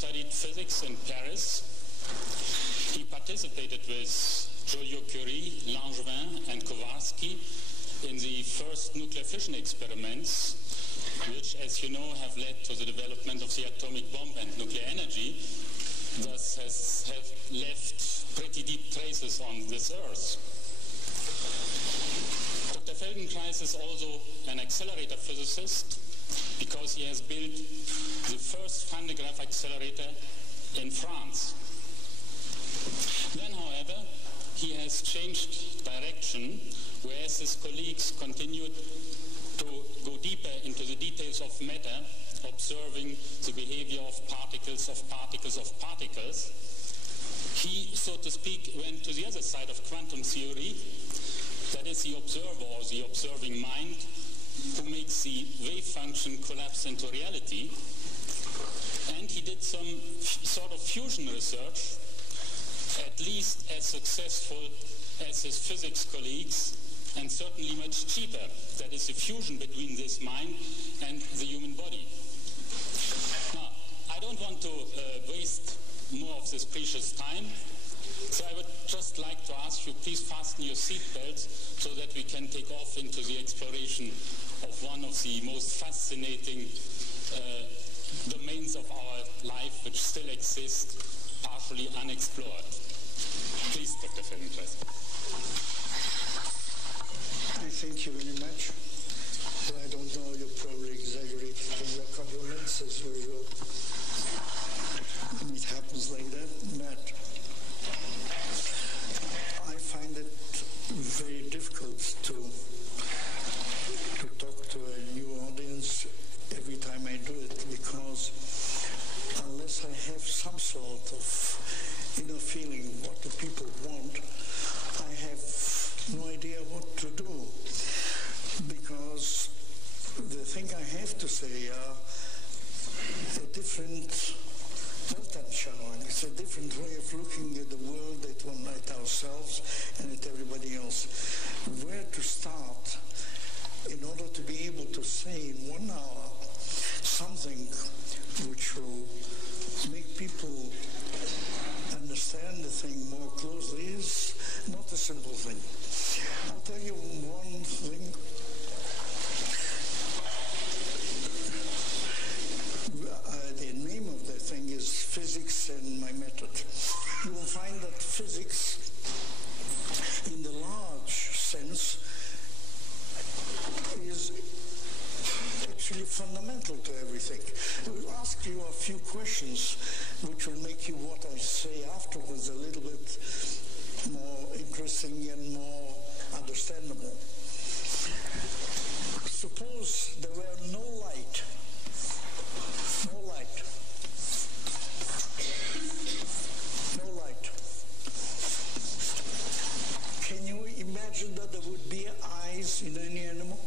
studied physics in Paris. He participated with Joliot-Curie, Langevin, and Kowalski in the first nuclear fission experiments, which, as you know, have led to the development of the atomic bomb and nuclear energy, thus have left pretty deep traces on this Earth. Dr. Feldenkrais is also an accelerator physicist because he has built the first Van de Graaff accelerator in France. Then, however, he has changed direction, whereas his colleagues continued to go deeper into the details of matter, observing the behavior of particles, of particles, of particles. He, so to speak, went to the other side of quantum theory, that is the observer or the observing mind, who makes the wave function collapse into reality. And he did some sort of fusion research, at least as successful as his physics colleagues, and certainly much cheaper. That is the fusion between this mind and the human body. Now, I don't want to waste more of this precious time, so I would just like to ask you, please fasten your seatbelts so that we can take off into the exploration of one of the most fascinating domains of our life, which still exists, partially unexplored. Please, Dr. Feldenkrais. I thank you very much. Well, I don't know, you probably exaggerate in your compliments as usual. It happens like that, but I find it very difficult to talk to a new audience every time I do it, because unless I have some sort of inner feeling what the people want, I have no idea what to do, because the thing I have to say are a different Weltanschauung. It's a different way of looking at the world, at ourselves and at everybody else. Where to start in order to be able to say in 1 hour something which will make people understand the thing more closely is not a simple thing. I'll tell you one thing. The name of the thing is Physics and My Method. You will find that physics, in the large sense, is actually fundamental to everything. I will ask you a few questions which will make you what I say afterwards a little bit more interesting and more understandable. Suppose there were no light. No light. No light. Can you imagine that there would be eyes in any animal?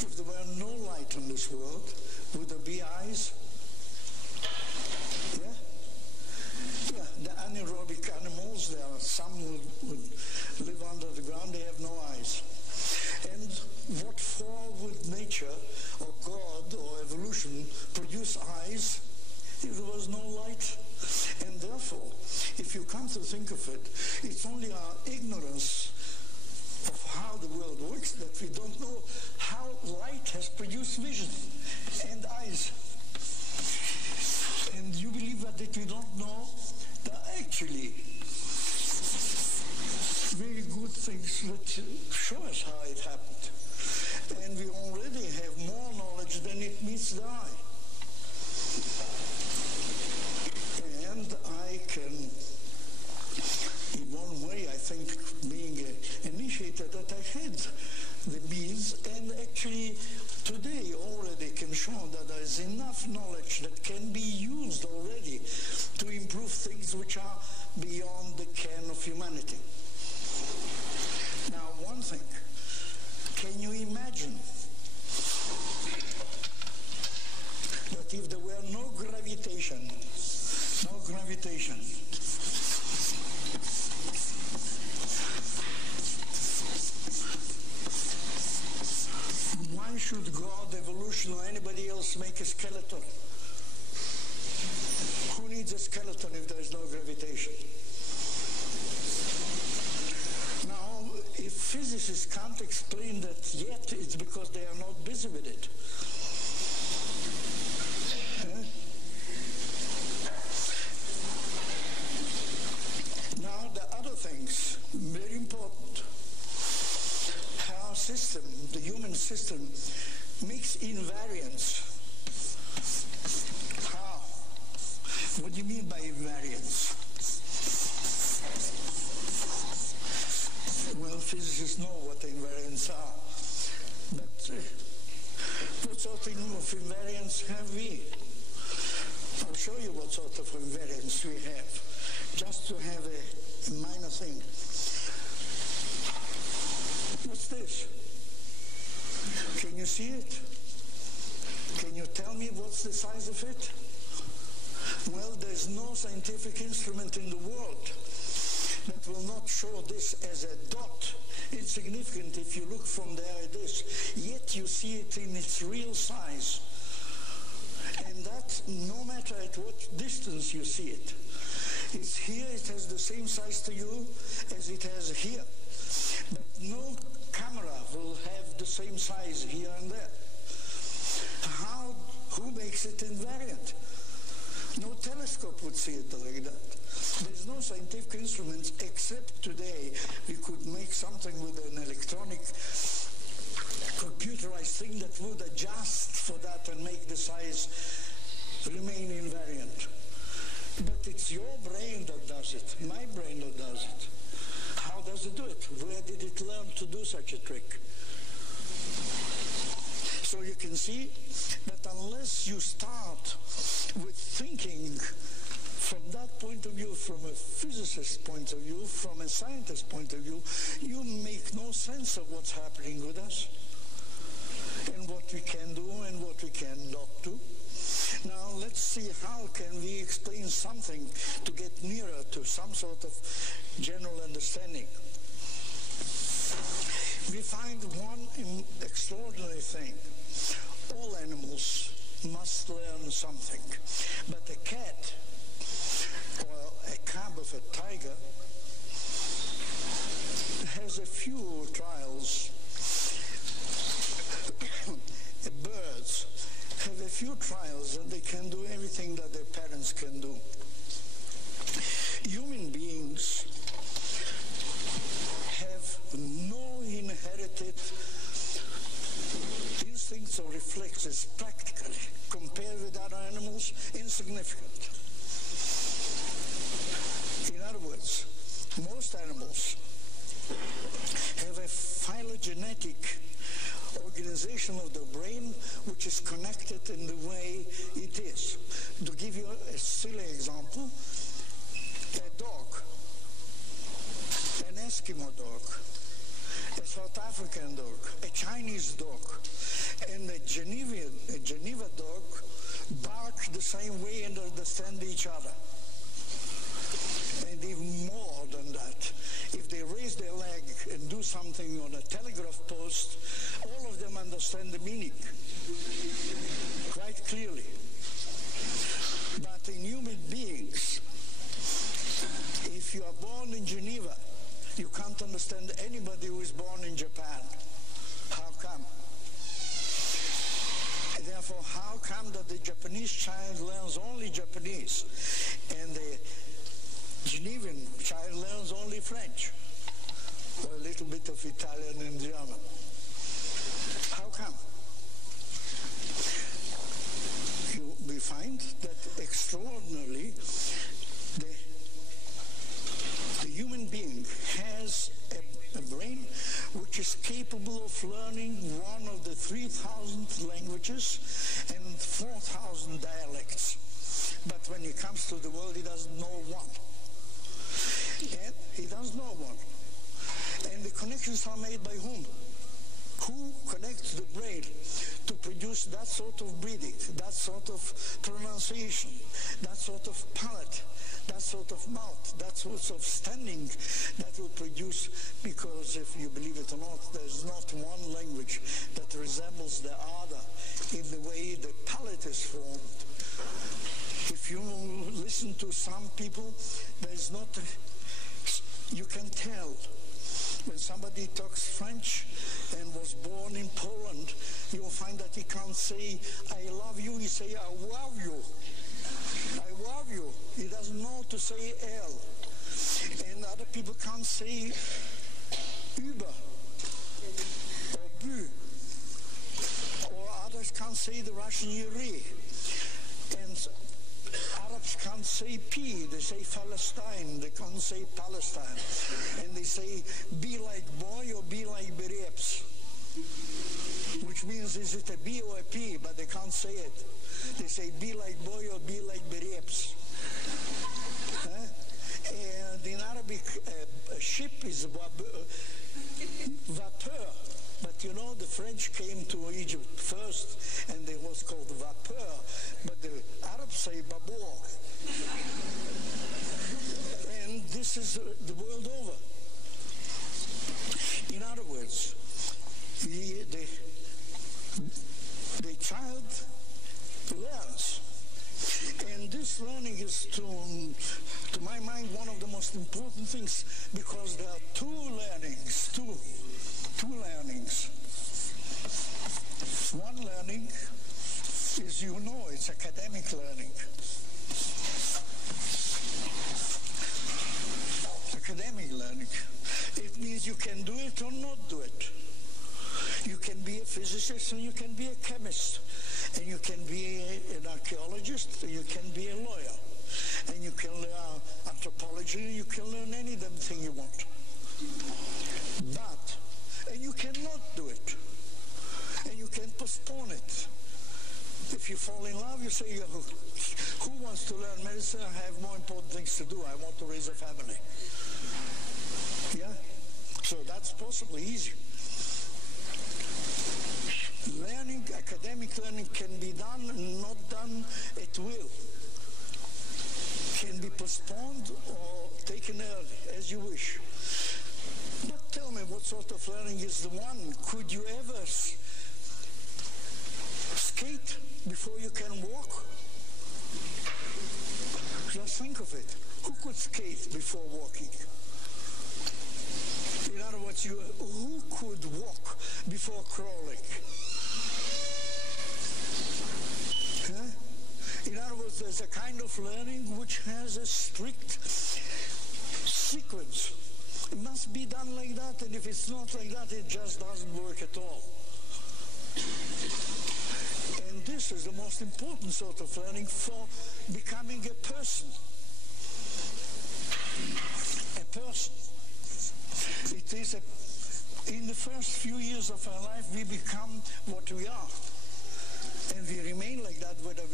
If there were no light in this world, would there be eyes? Yeah? Yeah, the anaerobic animals, there are some who would live under the ground, they have no eyes. And what for would nature or God or evolution produce eyes if there was no light? And therefore, if you come to think of it, it's only our ignorance of how the world works that we don't know how light has produced vision and eyes. And you believe that we don't know? There are actually very good things that show us how it happened. And we already have more knowledge than it meets the eye. And I can, in one way, I think, being an initiator, that I had the means, and actually today already can show that there is enough knowledge that can be used already to improve things which are beyond the ken of humanity. Now, one thing, can you imagine that if there were no gravitation, why should God, evolution, or anybody else make a skeleton? needs a skeleton if there is no gravitation? Now, if physicists can't explain that yet, it's because they are not busy with it. Now, the other things, very important. Our system, the human system, makes invariants. How? What do you mean by invariants? Well, physicists know what invariants are. But what sort of invariants have we? I'll show you what sort of invariants we have, just to have a minor thing. What's this? Can you see it? Can you tell me what's the size of it? Well, there's no scientific instrument in the world that will not show this as a dot. Insignificant if you look from there at this. Yet you see it in its real size. And that, no matter at what distance you see it. It's here, it has the same size to you as it has here. But no camera will have the same size here and there. Who makes it invariant? No telescope would see it like that. There's no scientific instruments except today we could make something with an electronic computerized thing that would adjust for that and make the size remain invariant. But it's your brain that does it, my brain that does it. How does it do it? Where did it learn to do such a trick? So you can see that unless you start with thinking from that point of view, from a physicist's point of view, from a scientist's point of view, you make no sense of what's happening with us and what we can do and what we cannot do. Now let's see how can we explain something to get nearer to some sort of general understanding. We find one extraordinary thing. All animals must learn something, but a cat or a cub of a tiger has a few trials. Birds have a few trials and they can do everything that their parents can do. Human beings have no inherited instincts or reflexes practically. Compared with other animals, insignificant. In other words, most animals have a phylogenetic organization of the brain which is connected in the way it is. To give you a silly example, a dog, an Eskimo dog, a South African dog, a Chinese dog, and a Geneva dog bark the same way and understand each other. And even more than that, if they raise their leg and do something on a telegraph post, all of them understand the meaning quite clearly. But in human beings, if you are born in Geneva, you can't understand anybody who is born in Japan. How come? Therefore, how come that the Japanese child learns only Japanese and the Genevan child learns only French, or a little bit of Italian and German? How come? We find that extraordinarily the human being has a brain which is capable of learning one of the 3,000 languages and 4,000 dialects. But when he comes to the world, he doesn't know one. And he doesn't know one. And the connections are made by whom? Who connects the brain to produce that sort of breathing, that sort of pronunciation, that sort of palate, that sort of mouth, that sort of standing that will produce, because if you believe it or not, there's not one language that resembles the other in the way the palate is formed. If you listen to some people, there's not, you can tell. When somebody talks French and was born in Poland, you'll find that he can't say, I love you, he say, I love you. I love you. He doesn't know to say L. And other people can't say über or bu. Or others can't say the Russian Yuri. And Arabs can't say P, they say Palestine, they can't say Palestine. And they say, be like boy or be like Bereps. Which means, is it a B or a P, but they can't say it. They say, be like boy or be like Bereps. And in Arabic, a ship is vapeur. But you know, the French came to Egypt first, and it was called vapeur. But the Arabs say babor. And this is the world over. In other words, the child learns. And this learning is, to my mind, one of the most important things, because there are two learnings. One learning is, you know, it's academic learning. Academic learning. It means you can do it or not do it. You can be a physicist and you can be a chemist. And you can be an archaeologist, and you can be a lawyer. And you can learn anthropology, and you can learn any damn thing you want. And you cannot do it. And you can postpone it. If you fall in love, you say, who wants to learn medicine? I have more important things to do. I want to raise a family. Yeah? So that's possibly easy. Learning, academic learning, can be done and not done at will. Can be postponed or taken early, as you wish. But tell me, what sort of learning is the one? Could you ever skate before you can walk? Just think of it. Who could skate before walking? In other words, who could walk before crawling? Huh? In other words, there's a kind of learning which has a strict sequence. It must be done like that, and if it's not like that, it just doesn't work at all. And this is the most important sort of learning for becoming a person. A person. It is in the first few years of our life, we become what we are. And we remain like that whether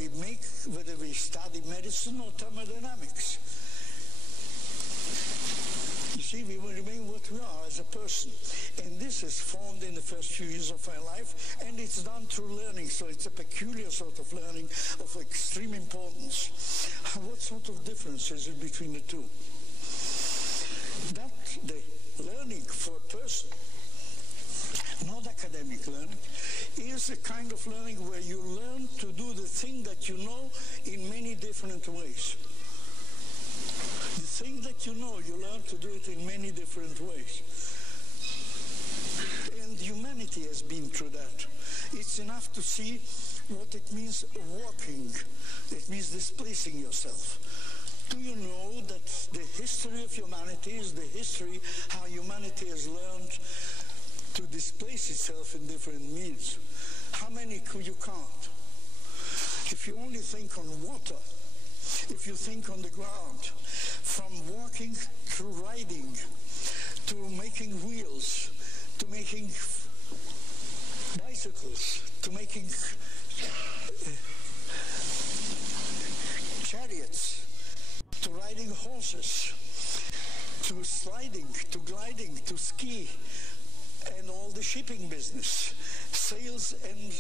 we study medicine or thermodynamics. You see, we will remain what we are as a person. And this is formed in the first few years of our life, and it's done through learning. So it's a peculiar sort of learning of extreme importance. What sort of difference is it between the two? That the learning for a person, not academic learning, is a kind of learning where you learn to do the thing that you know in many different ways. The thing that you know, you learn to do it in many different ways. And humanity has been through that. It's enough to see what it means walking. It means displacing yourself. Do you know that the history of humanity is the history how humanity has learned to displace itself in different means? How many could you count? If you only think on water, if you think on the ground, from walking to riding, to making wheels, to making bicycles, to making chariots, to riding horses, to sliding, to gliding, to ski, and all the shipping business, sails and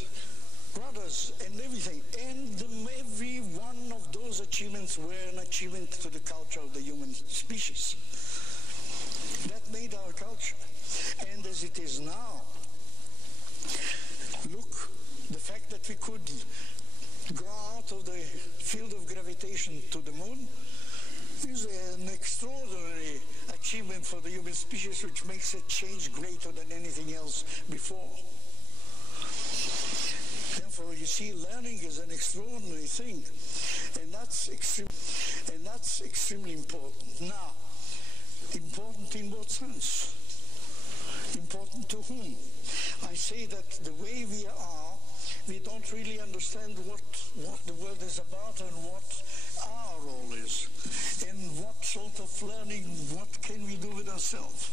rudders and everything. And every one of those achievements were an achievement to the culture of the human species. That made our culture. And as it is now, look, the fact that we could go out of the field of gravitation to the moon is an extraordinary achievement for the human species, which makes a change greater than anything else before. Therefore, you see, learning is an extraordinary thing, and that's extremely important. Now, important in what sense? Important to whom? I say that the way we are, we don't really understand what the world is about and what our role is, and what sort of learning, what can we do with ourselves.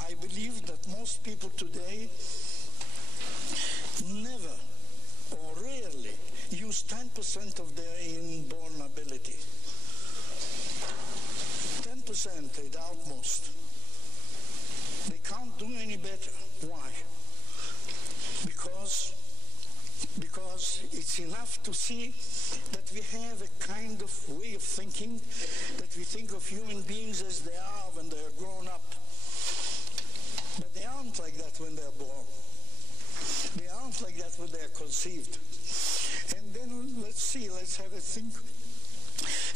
I believe that most people today never or rarely use 10% of their inborn ability. 10% at utmost. They can't do any better. Why? Because it's enough to see that we have a kind of way of thinking, that we think of human beings as they are when they are grown up. But they aren't like that when they're born. They aren't like that when they're conceived. And then let's have a think.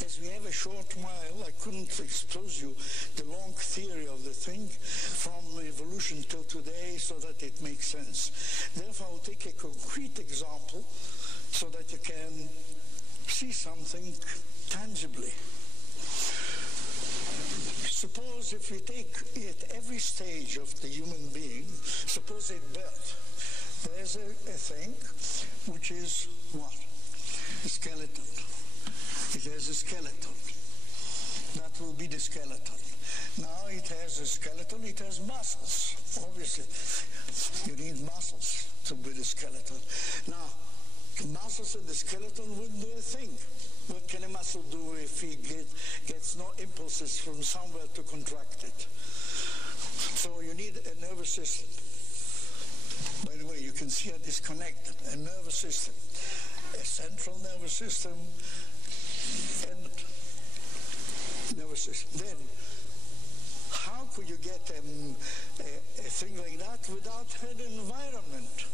As we have a short while, I couldn't expose you the long theory of the thing from evolution till today so that it makes sense. Therefore, I'll take a concrete example so that you can see something tangibly. Suppose if we take at every stage of the human being, suppose at birth, there's a thing which is what? A skeleton. It has a skeleton. That will be the skeleton. Now it has a skeleton, it has muscles. Obviously, you need muscles to build a skeleton. Now, the muscles in the skeleton wouldn't do a thing. What can a muscle do if he gets no impulses from somewhere to contract it? So you need a nervous system. By the way, you can see how disconnected. A nervous system, a central nervous system, and nervous system. Then, how could you get a thing like that without an environment?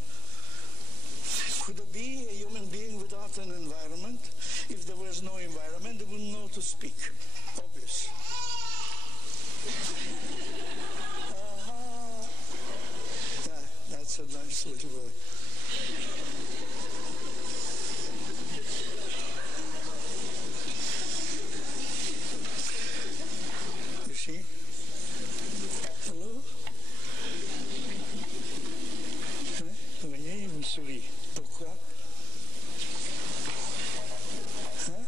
Could there be a human being without an environment? If there was no environment, they wouldn't know to speak. Obvious. Yeah, that's a nice little word. See? Hello? Vous voyez, il me sourit. Pourquoi? Hein?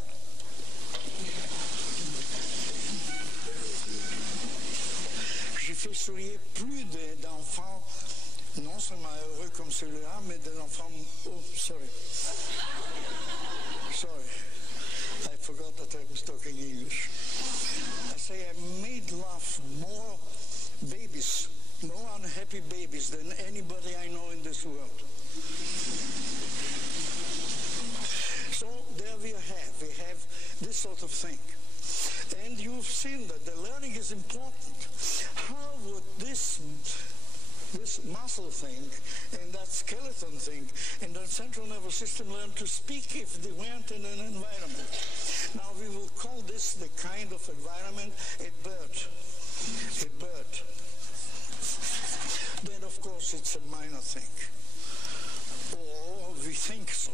J'ai fait sourire plus d'enfants, non seulement heureux comme celui-là, mais des enfants... Oh, sorry. Sorry. I forgot that I was talking English. I say I made laugh more babies, more unhappy babies than anybody I know in this world. So there we have this sort of thing. And you've seen that the learning is important. How would this muscle thing and that skeleton thing and that central nervous system learn to speak if they weren't in an environment? Now we will call this the kind of environment a bird. A bird. Then of course it's a minor thing. Or we think so.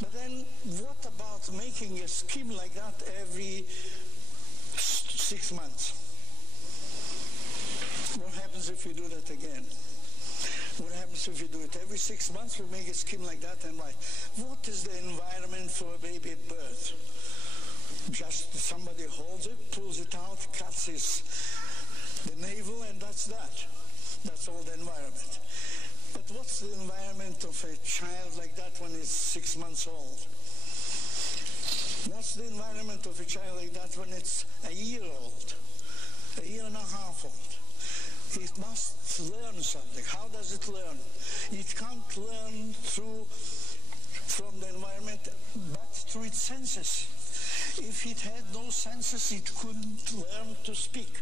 But then what about making a scheme like that every 6 months? What happens if you do that again? What happens if you do it every 6 months? We make a scheme like that and write, what is the environment for a baby at birth? Just somebody holds it, pulls it out, cuts the navel, and that's that. That's all the environment. But what's the environment of a child like that when it's 6 months old? What's the environment of a child like that when it's a year old, a year and a half old? It must learn something. How does it learn? It can't learn from the environment, but through its senses. If it had no senses, it couldn't learn to speak.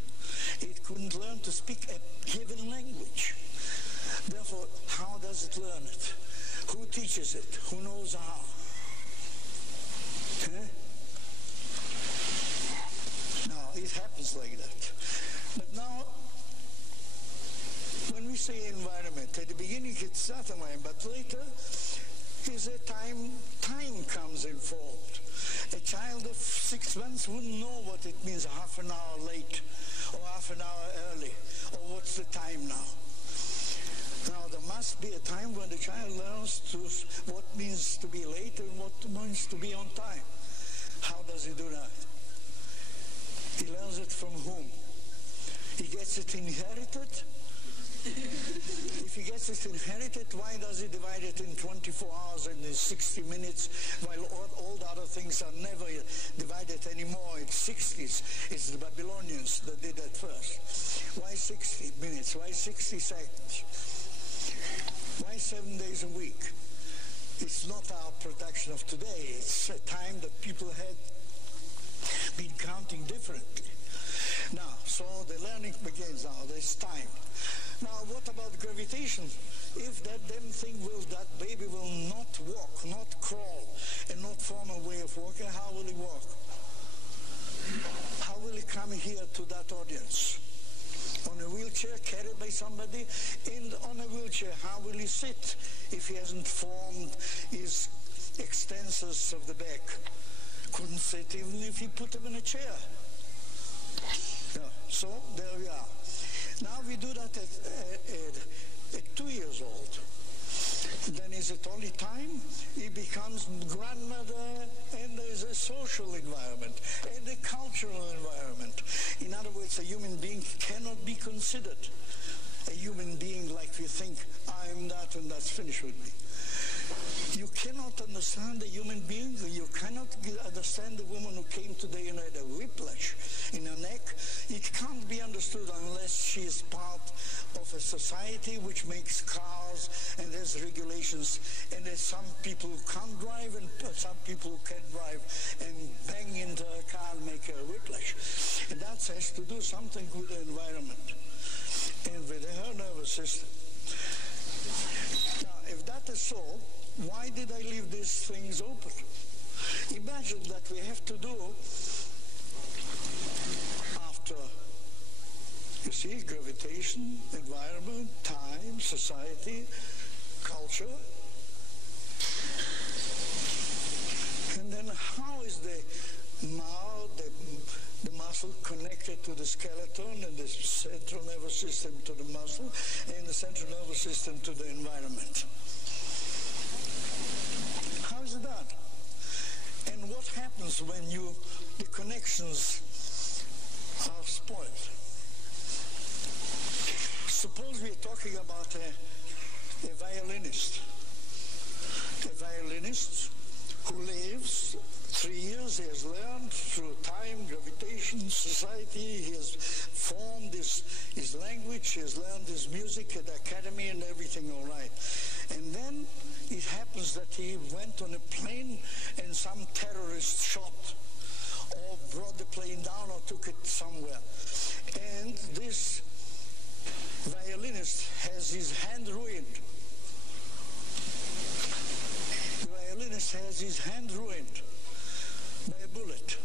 It couldn't learn to speak a given language. Therefore, how does it learn it? Who teaches it? Who knows how? Now, it happens like that. But now, when we say environment, at the beginning it's not environment, but later is a time comes involved. A child of 6 months wouldn't know what it means half an hour late or half an hour early, or what's the time now. Now, there must be a time when the child learns what means to be late and what means to be on time. How does he do that? He learns it from whom? He gets it inherited? If he gets it inherited, why does he divide it in 24 hours and in 60 minutes, while all the other things are never divided anymore? It's 60s. It's the Babylonians that did that first. Why 60 minutes? Why 60 seconds? Why 7 days a week? It's not our production of today. It's a time that people had been counting differently. Now, so the learning begins now. There's time. Now, what about gravitation? If that damn thing that baby will not walk, not crawl, and not form a way of walking, how will he walk? How will he come here to that audience? On a wheelchair, carried by somebody? And on a wheelchair, how will he sit if he hasn't formed his extensors of the back? Couldn't sit even if you put him in a chair. Yeah. So, there we are. Now we do that at 2 years old. Then is it only time? He becomes grandmother, and there's a social environment and a cultural environment. In other words, a human being cannot be considered a human being like we think, I'm that and that's finished with me. You cannot understand a human being, you cannot understand the woman who came today and had a whiplash in her neck. It can't be understood unless she is part of a society which makes cars and has regulations, and there's some people who can't drive and some people who can drive and bang into a car and make her a whiplash. And that has to do something with the environment and with her nervous system. Now, if that is so, why did I leave these things open? Imagine that we have to do after, you see, gravitation, environment, time, society, culture. And then how is the muscle connected to the skeleton, and the central nervous system to the muscle, and the central nervous system to the environment? How is that? And what happens when the connections are spoiled? Suppose we're talking about a violinist. A violinist who lives 3 years, he has learned through time, gravitation, society, he has formed his language, he has learned his music at the academy and everything all right. And then it happens that he went on a plane and some terrorist shot or brought the plane down or took it somewhere. And this violinist has his hand ruined. The violinist has his hand ruined by a bullet.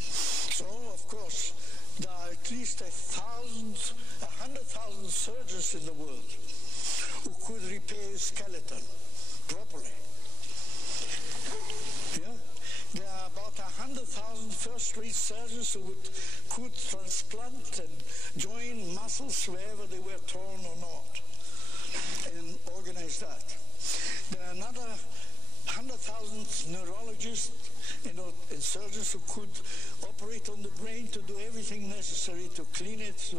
So, of course, there are at least 100,000 surgeons in the world who could repair his skeleton properly. Yeah? There are about 100,000 first-rate surgeons who could transplant and join muscles wherever they were torn or not, and organize that. There are another 100,000 neurologists and surgeons who could operate on the brain to do everything necessary to clean it.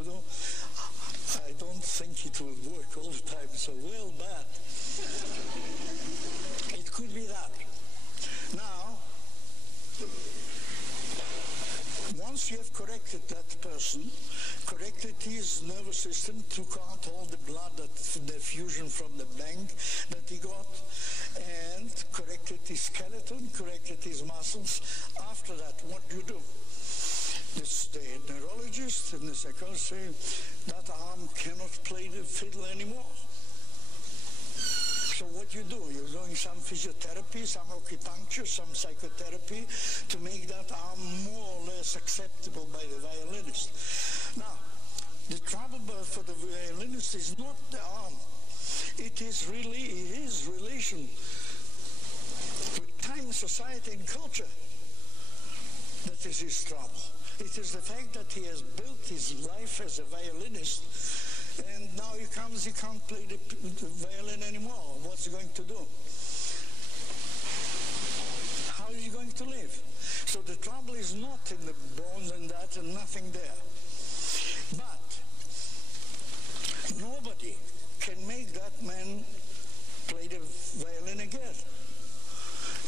I don't think it will work all the time, so well bad. It could be that. Now, once you have corrected that person, corrected his nervous system, took out all the blood, the fusion from the bank that he got, and corrected his skeleton, corrected his muscles. After that, what do you do? The neurologist and the psychologist say, that arm cannot play the fiddle anymore. So what you do, you're doing some physiotherapy, some acupuncture, some psychotherapy to make that arm more or less acceptable by the violinist. Now, the trouble for the violinist is not the arm. It is really his relation with time, society, and culture. That is his trouble. It is the fact that he has built his life as a violinist, and now he can't play the violin anymore. What's he going to do? How is he going to live? So the trouble is not in the bones and that, and nothing there. But nobody can make that man play the violin again.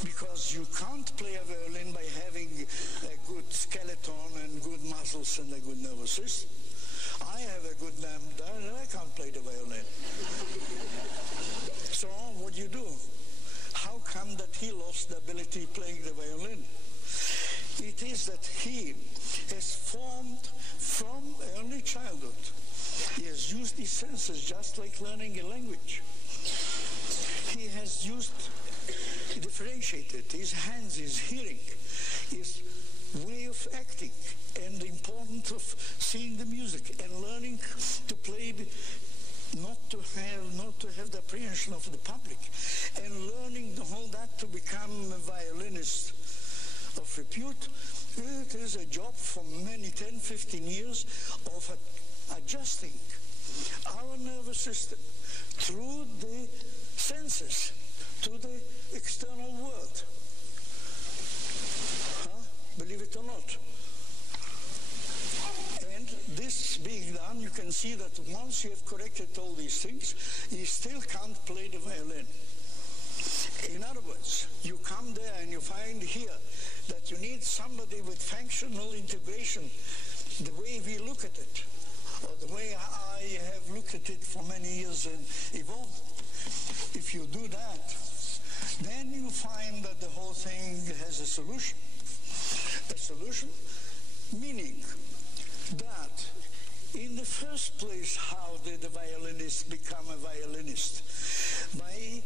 Because you can't play a violin by having a good skeleton and good muscles and a good nervous system. I have a good lambda and I can't play the violin. So what do you do? How come that he lost the ability playing the violin? It is that he has formed from early childhood. He has used his senses just like learning a language. He has differentiated his hands, his hearing, his way of acting, and the importance of seeing the music and learning to play, not to have the apprehension of the public, and learning all that to become a violinist of repute. It is a job for many 10, 15 years of adjusting our nervous system through the senses to the external world. Believe it or not. And this being done, you can see that once you have corrected all these things, you still can't play the violin. In other words, you come there and you find here that you need somebody with functional integration, the way we look at it, or the way I have looked at it for many years and evolved. If you do that, then you find that the whole thing has a solution. A solution meaning that in the first place, how did the violinist become a violinist? By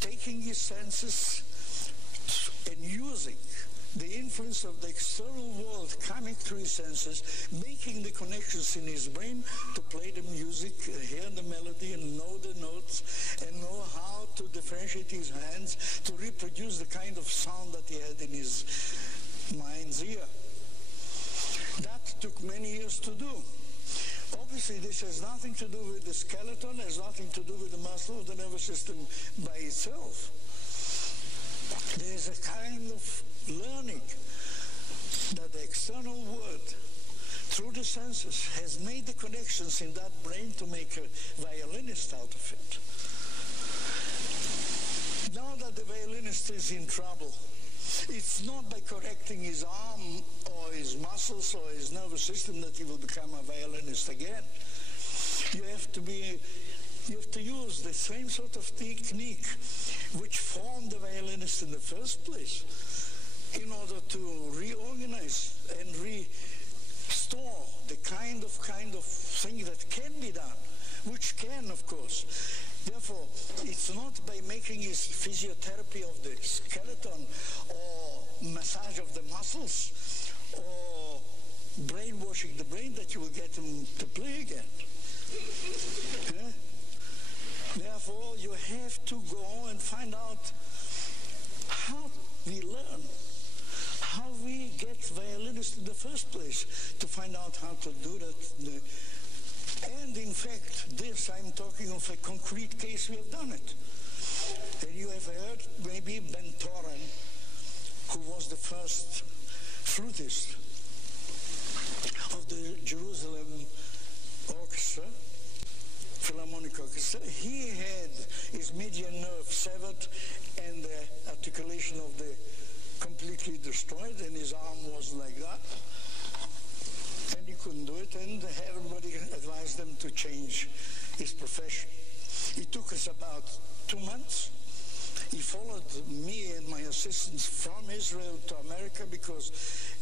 taking his senses and using the influence of the external world coming through his senses, making the connections in his brain to play the music, hear the melody and know the notes, and know how to differentiate his hands to reproduce the kind of sound that he had in his mind's ear. That took many years to do. Obviously, this has nothing to do with the skeleton, has nothing to do with the muscle of the nervous system by itself. There is a kind of learning that the external world, through the senses, has made the connections in that brain to make a violinist out of it. Now that the violinist is in trouble, it's not by correcting his arm or his muscles or his nervous system that he will become a violinist again. You have to use the same sort of technique which formed the violinist in the first place in order to reorganize and restore the kind of thing that can be done, which can, of course. Therefore, it's not by making his physiotherapy of the skeleton or massage of the muscles or brainwashing the brain that you will get him to play again. Therefore, you have to go and find out how we learn, how we get violinists in the first place, to find out how to do that. And in fact, this, I'm talking of a concrete case, we have done it. And you have heard maybe Ben Toren, who was the first flutist of the Jerusalem Orchestra, Philharmonic Orchestra. He had his median nerve severed and the articulation of the completely destroyed, and his arm was like that. And he couldn't do it, and everybody advised them to change his profession. It took us about 2 months. He followed me and my assistants from Israel to America because,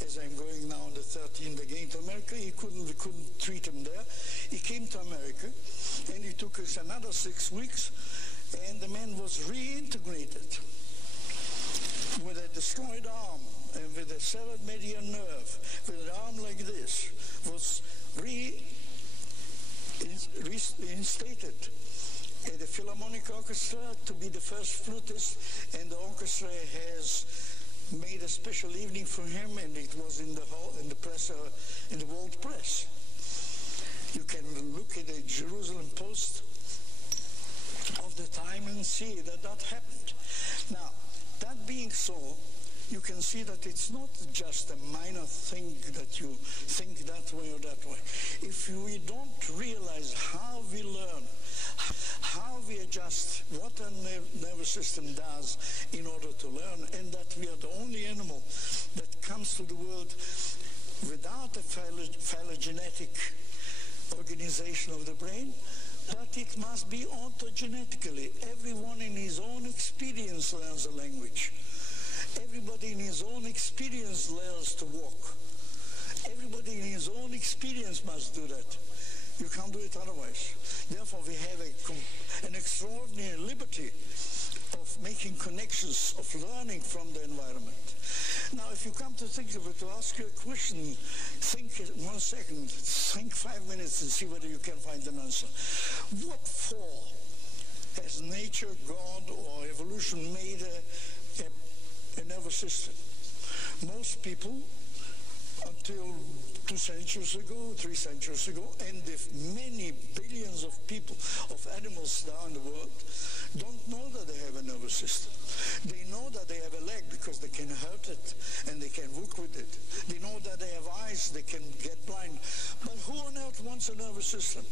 as I'm going now on the 13th again to America, we couldn't treat him there. He came to America, and it took us another 6 weeks, And the man was reintegrated with a destroyed arm and with a severed median nerve, with an arm like this, was reinstated at the Philharmonic Orchestra to be the first flutist, and the orchestra has made a special evening for him, and it was in the hall, in the press, in the World Press. You can look at the Jerusalem Post of the time and see that that happened. Now, that being so, you can see that it's not just a minor thing that you think that way or that way. If we don't realize how we learn, how we adjust, what our nervous system does in order to learn, and that we are the only animal that comes to the world without a phylogenetic organization of the brain, but it must be ontogenetically. Everyone in his own experience learns a language. Everybody in his own experience learns to walk. Everybody in his own experience must do that. You can't do it otherwise. Therefore, we have an extraordinary liberty of making connections, of learning from the environment. Now, if you come to think of it, to ask you a question, think 1 second, think 5 minutes and see whether you can find an answer. What for has nature, God, or evolution made a nervous system? Most people, until 2 centuries ago, 3 centuries ago, and the many billions of people, of animals now in the world, don't know that they have a nervous system. They know that they have a leg because they can hurt it and they can work with it. They know that they have eyes, they can get blind. But who on earth wants a nervous system?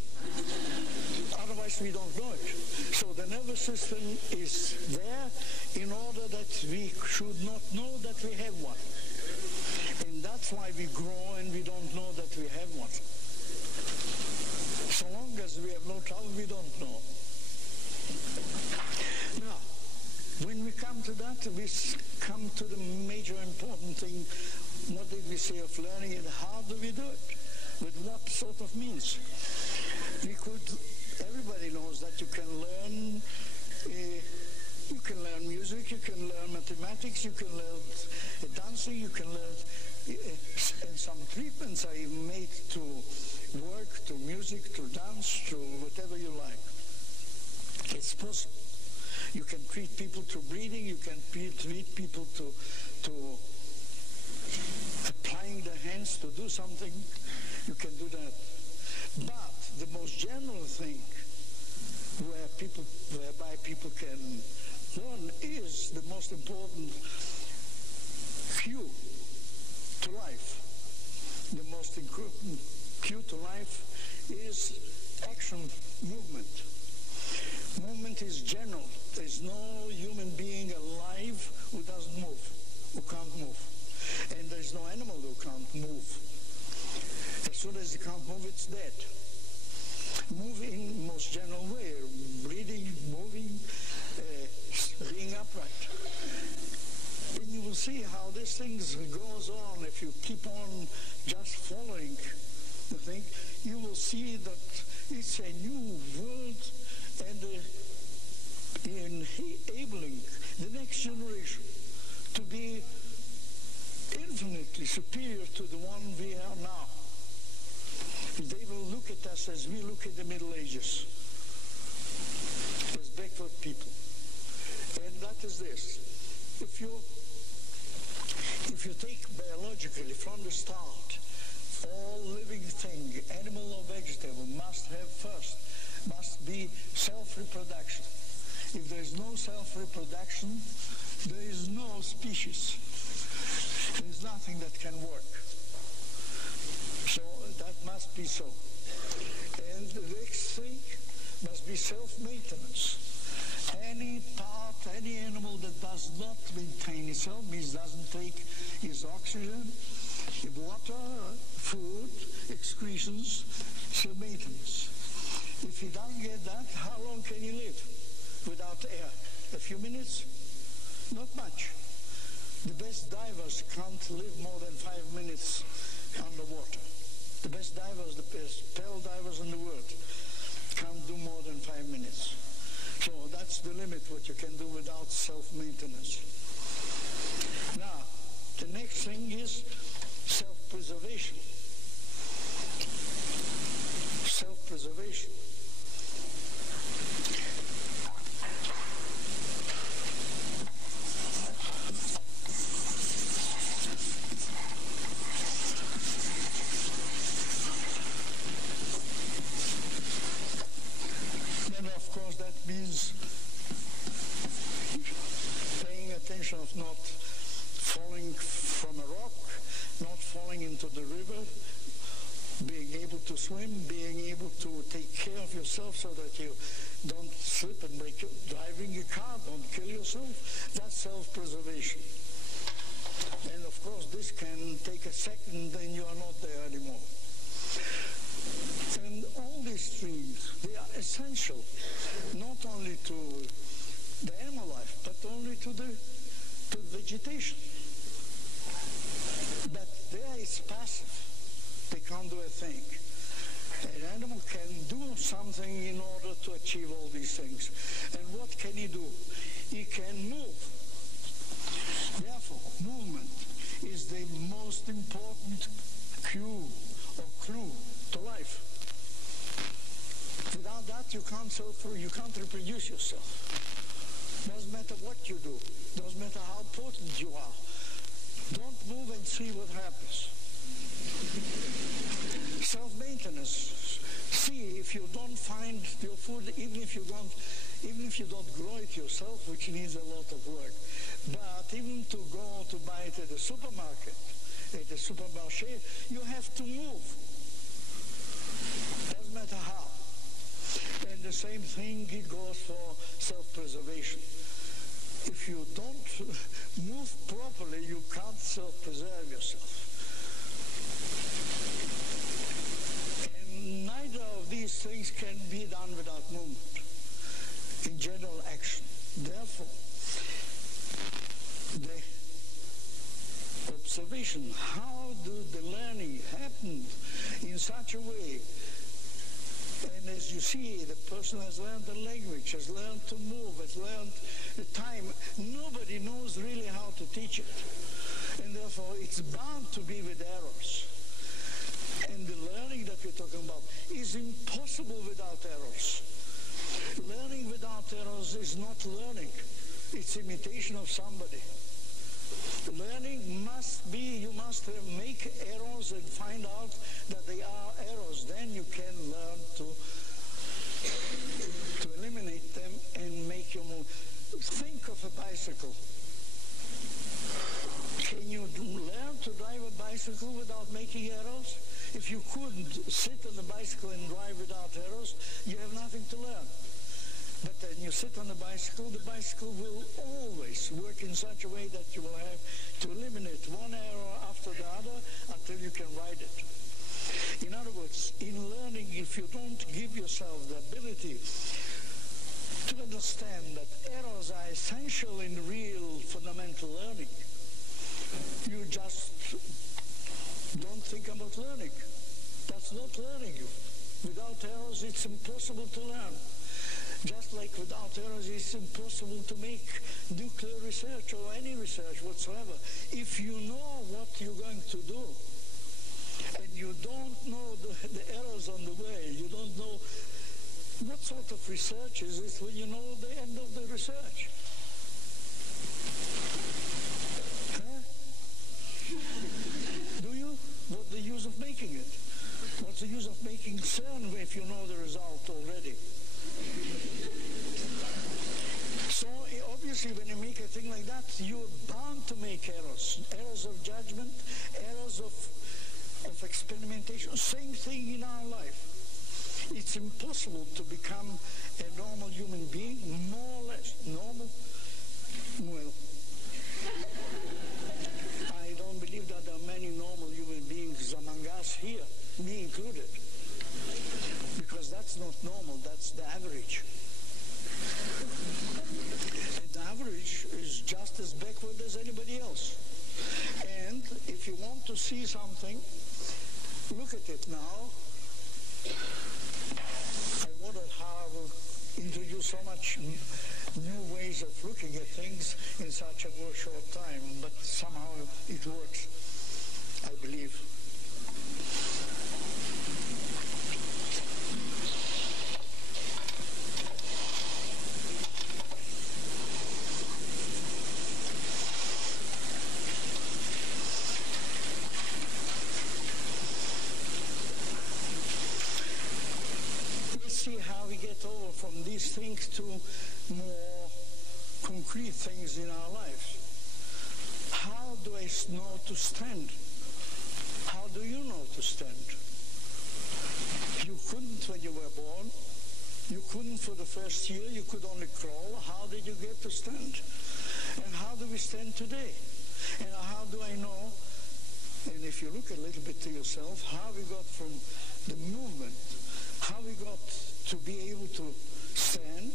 Otherwise we don't know it. So the nervous system is there in order that we should not know that we have one. And that's why we grow and we don't know that we have one. So long as we have no trouble, we don't know. Now, when we come to that, we come to the major important thing. What did we say of learning and how do we do it? With what sort of means? Everybody knows that you can learn music, you can learn mathematics, you can learn dancing, you can learn, and some treatments are made to work, to music, to dance, to whatever you like. It's possible. You can treat people to breathing, you can treat people to applying their hands to do something. You can do that. But the most general thing whereby people can learn is the most important cue to life. The most important cue to life is action, movement. Movement is general. There's no human being alive who doesn't move, who can't move. And there's no animal who can't move. As soon as it can't move, it's dead. Move in the most general way, breathing, moving, being upright. And you will see how this thing goes on. If you keep on just following the thing, you will see that it's a new world and enabling the next generation to be infinitely superior to the one we are now. They will look at us as we look at the Middle Ages, as backward people. And that is this. If you take biologically from the start, all living thing, animal or vegetable, must be self-reproduction. If there is no self-reproduction, there is no species. There is nothing that can work. So that must be so. And the next thing must be self-maintenance. Any part, any animal that does not maintain itself, means doesn't take its oxygen, water, food, excretions, self-maintenance. If he doesn't get that, how long can he live without air? A few minutes? Not much. The best divers can't live more than 5 minutes underwater. The best divers, the best pearl divers in the world can't do more than 5 minutes. So that's the you can do without self-maintenance. Now, the next thing is self-preservation. Self-preservation. Then, of course, that means paying attention of not falling from a rock, not falling into the river, being able to swim, being able to take care of yourself so that you don't slip and break your, driving a car, don't kill yourself. That's self-preservation. And of course this can take a second, then you are not there anymore. And all these things, they are essential, not only to the animal life, but only to the vegetation. But there is passive. They can't do a thing. An animal can do something in order to achieve all these things. And what can he do? He can move. Therefore, movement is the most important cue or clue to life. Without that, you can't reproduce yourself. Doesn't matter what you do. Doesn't matter how potent you are. Don't move and see what happens. Self-maintenance. See, if you don't find your food, even if you don't grow it yourself, which needs a lot of work, but even to go to buy it at the supermarket, at the supermarché, you have to move. Doesn't matter how. And the same thing it goes for self-preservation. If you don't move properly, you can't self-preserve yourself. And neither of these things can be done without movement, in general action. Therefore, the observation, how do the learning happen in such a way? And as you see, the person has learned the language, has learned to move, has learned the time. Nobody knows really how to teach it. And therefore, it's bound to be with errors. And the learning that we're talking about is impossible without errors. Learning without errors is not learning. It's imitation of somebody. Learning must be, you must make errors and find out that they are errors. Then you can learn to eliminate them and make your move. Think of a bicycle. Can you learn to drive a bicycle without making errors? If you couldn't sit on the bicycle and drive without errors, you have nothing to learn. But then you sit on the bicycle will always work in such a way that you will have to eliminate one error after the other until you can ride it. In other words, in learning, if you don't give yourself the ability to understand that errors are essential in real fundamental learning, you just don't think about learning. That's not learning. Without errors, it's impossible to learn. Just like without errors, it's impossible to make nuclear research or any research whatsoever. If you know what you're going to do, and you don't know the errors on the way, you don't know what sort of research is it when you know the end of the research. Huh? Do you? What's the use of making it? What's the use of making Cern if you know the result already? So obviously when you make a thing like that, you're bound to make errors. Errors of judgment, errors of experimentation. Same thing in our life. It's impossible to become a normal human being, more or less. Normal? Well, I don't believe that there are many normal human beings among us here, me included. Because that's not normal, that's the average. And the average is just as backward as anybody else. And if you want to see something, look at it now. I wondered how I will introduce so much new ways of looking at things in such a very short time, but somehow it works, I believe. See how we get over from these things to more concrete things in our lives. How do I know to stand? How do you know to stand? You couldn't when you were born. You couldn't for the first year. You could only crawl. How did you get to stand? And how do we stand today? And how do I know? And if you look a little bit to yourself, how we got from the movement, how we got to be able to stand,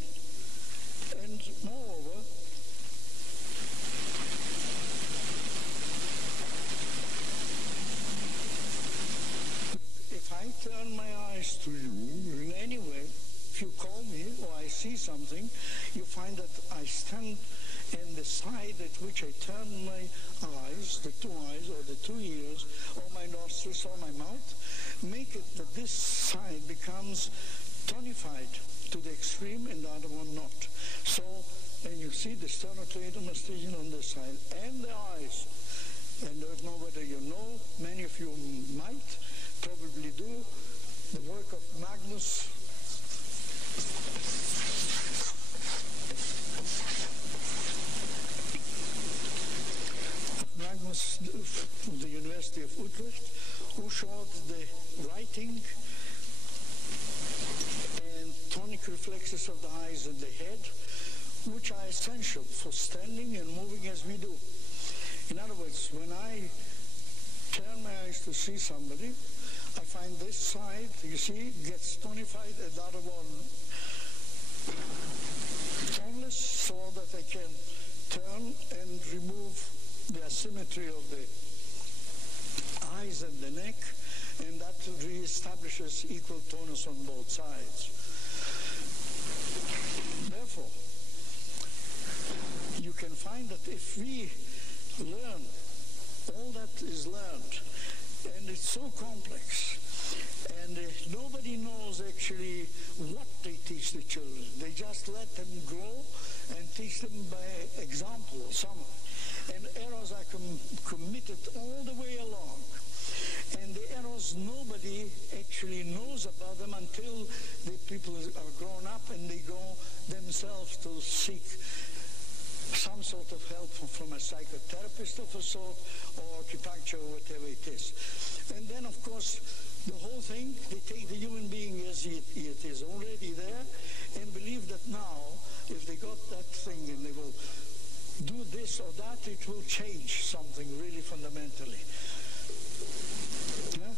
and moreover, if I turn my eyes to you in any way, if you call me or I see something, you find that I stand in the side at which I turn my eyes, the two eyes or the two ears, or my nostrils or my mouth, make it that this side becomes tonified to the extreme and the other one not. So, and you see the sternocleidomastoideo on this side and the eyes. And I don't know whether you know, many of you might probably do, the work of Magnus from the University of Utrecht, who showed the writing and tonic reflexes of the eyes and the head, which are essential for standing and moving as we do. In other words, when I turn my eyes to see somebody, I find this side, you see, gets tonified and the other one toneless, so that I can turn and remove the asymmetry of the eyes and the neck, and that reestablishes equal tonus on both sides. Therefore, you can find that if we learn all that is learned, and it's so complex, and nobody knows actually what they teach the children. They just let them grow and teach them by example somehow. And errors are committed all the way along. And the errors, nobody actually knows about them until the people are grown up and they go themselves to seek some sort of help from a psychotherapist of a sort, or acupuncture, or whatever it is. And then, of course, the whole thing, they take the human being as it is already there and believe that now, if they got that thing and they will do this or that, it will change something really fundamentally. Yeah?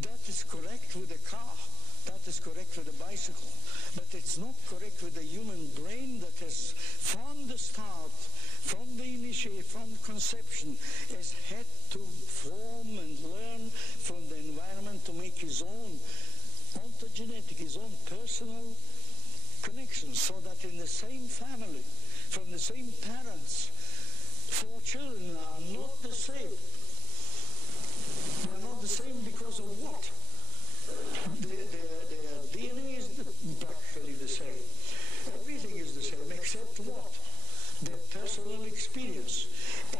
That is correct with the car. That is correct with the bicycle. But it's not correct with the human brain that has, from the start, from the initiate, from conception, has had to form and learn from the environment to make his own ontogenetic, his own personal connections, so that in the same family, from the same parents, 4 children are not the same. They are not the same because of what? Their DNA is practically the same. Everything is the same, except what? Their personal experience.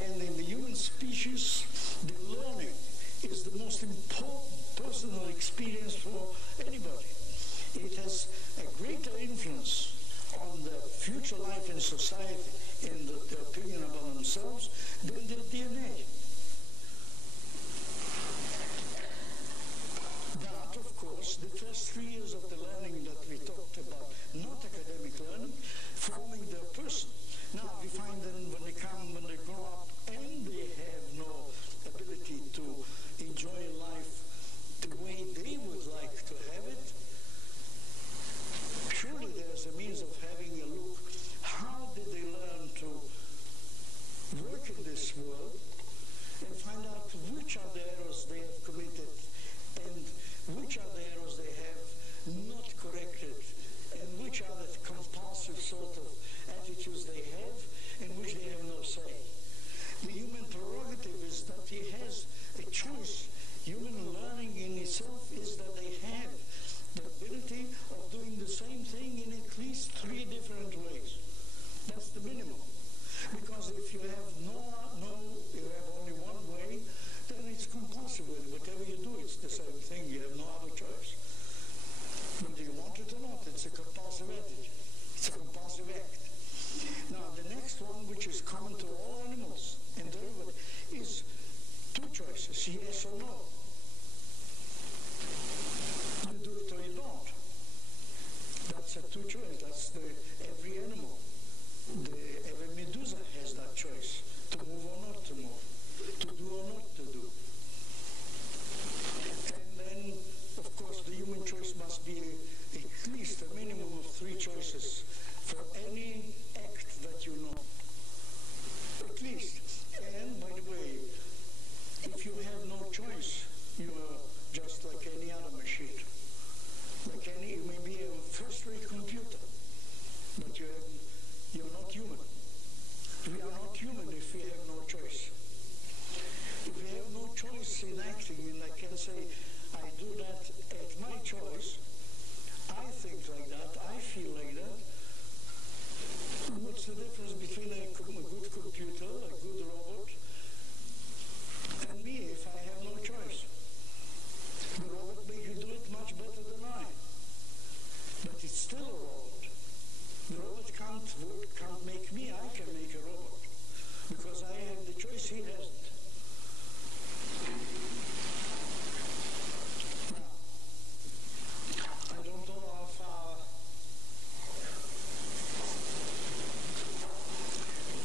And in the human species, the learning is the most important personal experience for anybody. It has a greater influence on the future life in society and their opinion about themselves than their DNA. But, of course, the first 3 years of the learning that we talked about, not academic learning, forming their person. Now, we find that when they grow up and they have no ability to enjoy life the way they would like to have it, surely there's a means of having a look. How did they learn to work in this world and find out which are the errors they have committed and which are the errors they have not that's every animal. Every medusa has that choice, to move or not to move, to do or not to do. And then, of course, the human choice must be at least a minimum of 3 choices for any act that you know. At least. And, by the way, if you have no choice, you are just like any other machine. You may be a first-rate computer, but you're not human. We are not human if we have no choice. If we have no choice in acting, and I can say, I do that at my choice, I think like that, I feel like that, what's the difference between a good computer, a good robot, and me if I have no choice? The robot may do it much better than I. But it's still a robot. The robot can't make me, I can make a robot. Because I have the choice, he hasn't. Now, I don't know how far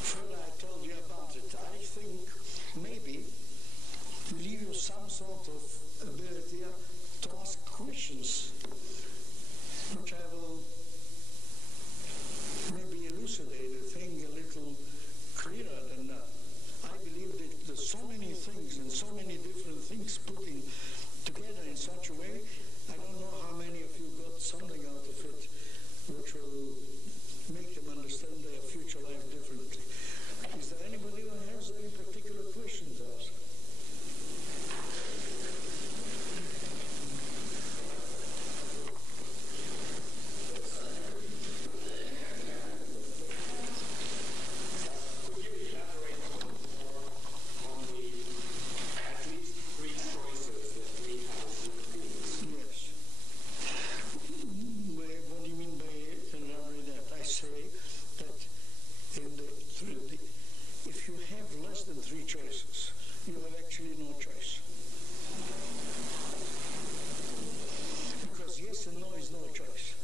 further I told you about it. I think maybe leave you some sort of ability to ask questions, which I will maybe elucidate the thing a little clearer than that. I believe that there's so many things and so many different things put in together in such a way. I don't know how many of you got something out of it which will make them understand their future life differently. Is there anybody who has any particular question to ask? Choices. You have actually no choice. Because yes and no is no choice.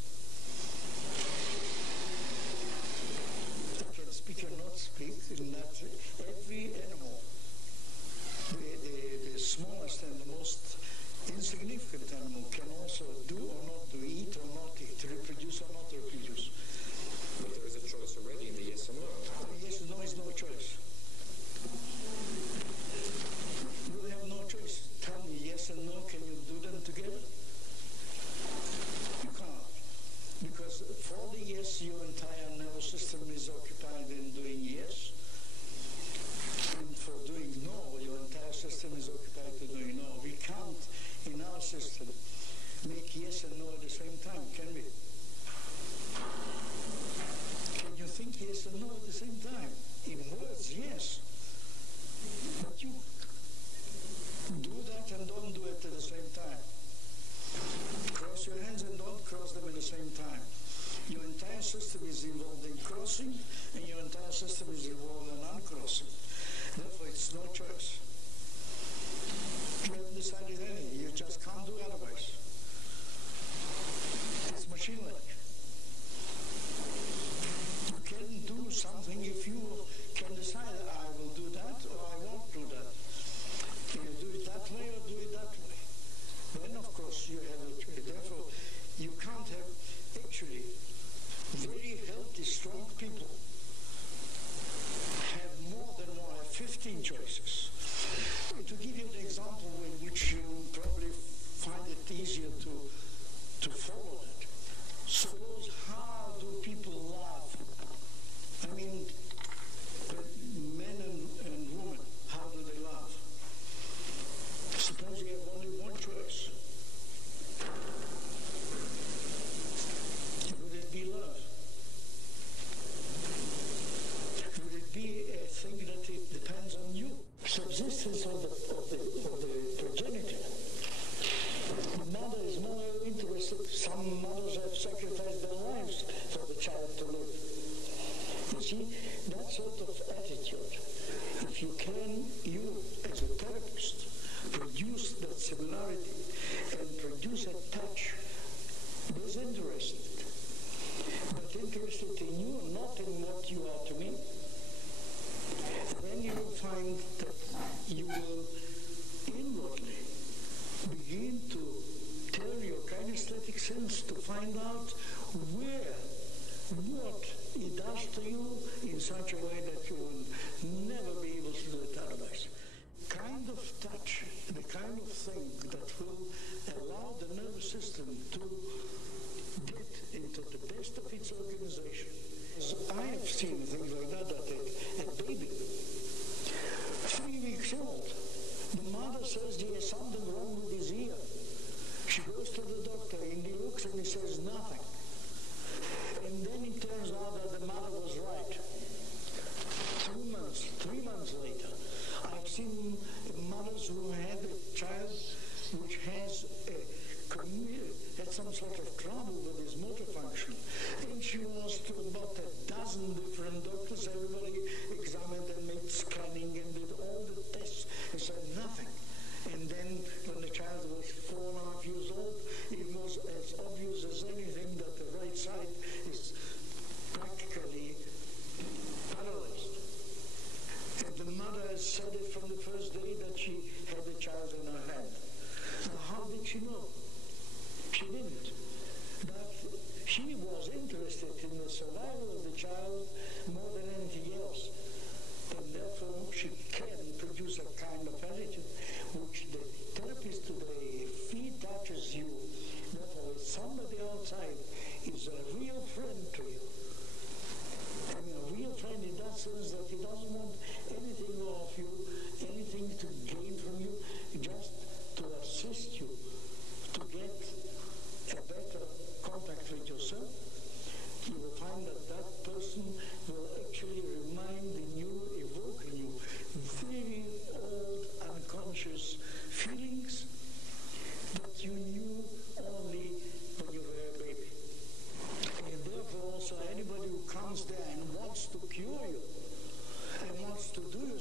I can speak and not speak, in that every animal, the smallest and the most insignificant animal, can also do or not do, eat or not eat, reproduce or not reproduce. But there is a choice already in the yes and no. Yes and no is no choice. You have no choice. Tell me yes and no, can you do them together? You can't. Because for the yes, your entire nervous system is occupied in doing yes. And for doing no, your entire system is occupied to doing no. We can't, in our system, make yes and no at the same time, can we? Can you think yes and no at the same time? In words, yes. But you do that and don't do it at the same time. Cross your hands and don't cross them at the same time. Your entire system is involved in crossing, and your entire system is involved in uncrossing. Therefore, it's no choice. You haven't decided anything. You just can't do otherwise. It's machine-like. You can do something if you can decide, I will do that or I won't do that. You do it that way or do it that way. Then, of course, you have a choice. Therefore, you can't have, actually, very healthy, strong people have more than one, have 15 choices. To give you the example in which you probably find it easier to follow that. Suppose, how do people love? I mean, men and women, how do they love? Suppose you have only one choice. Would it be love? Would it be a thing that it depends on you? Subsistence of the progenitor. The mother is more interested. Some mothers have sacrificed their lives for the child to live. You see, that sort of attitude, if you can, you as a therapist, produce that similarity and produce a touch, disinterested, but interested in you and not in what you are to me, then you will find that you will inwardly begin to turn your kinesthetic sense to find out what it does to you in such a way that you will never be able to do it otherwise. Kind of touch, the kind of thing that will allow the nervous system to get into the best of its organization. So I have seen things like that a baby, 3 weeks old, the mother says there is something wrong with his ear. She goes to the doctor and he looks and he says nothing. And then it turns out that the mother was right. 3 months later, I've seen mothers who had a child which has had some sort of trouble with his motor function. And she was to about a dozen different doctors. Everybody examined and made scanning and did all the tests and said nothing. And then when the child was 4.5 years old, it was as obvious as anything that the right side is practically paralyzed. And the mother said it from the first day that she had the child in her hand. Now, how did she know? She didn't. But she was interested in the survival of the child more than anything else. And therefore, she can produce a kind of attitude which the therapist today, if he touches you, therefore somebody outside is a real friend to you. I mean, a real friend in that sense that he doesn't want anything off you, anything to gain from you, just to assist you to get a better contact with yourself. You will find that that person will actually remind in you, evoke in you very old unconscious feelings that you knew only when you were a baby. And therefore also anybody who comes there and wants to cure you and wants to do you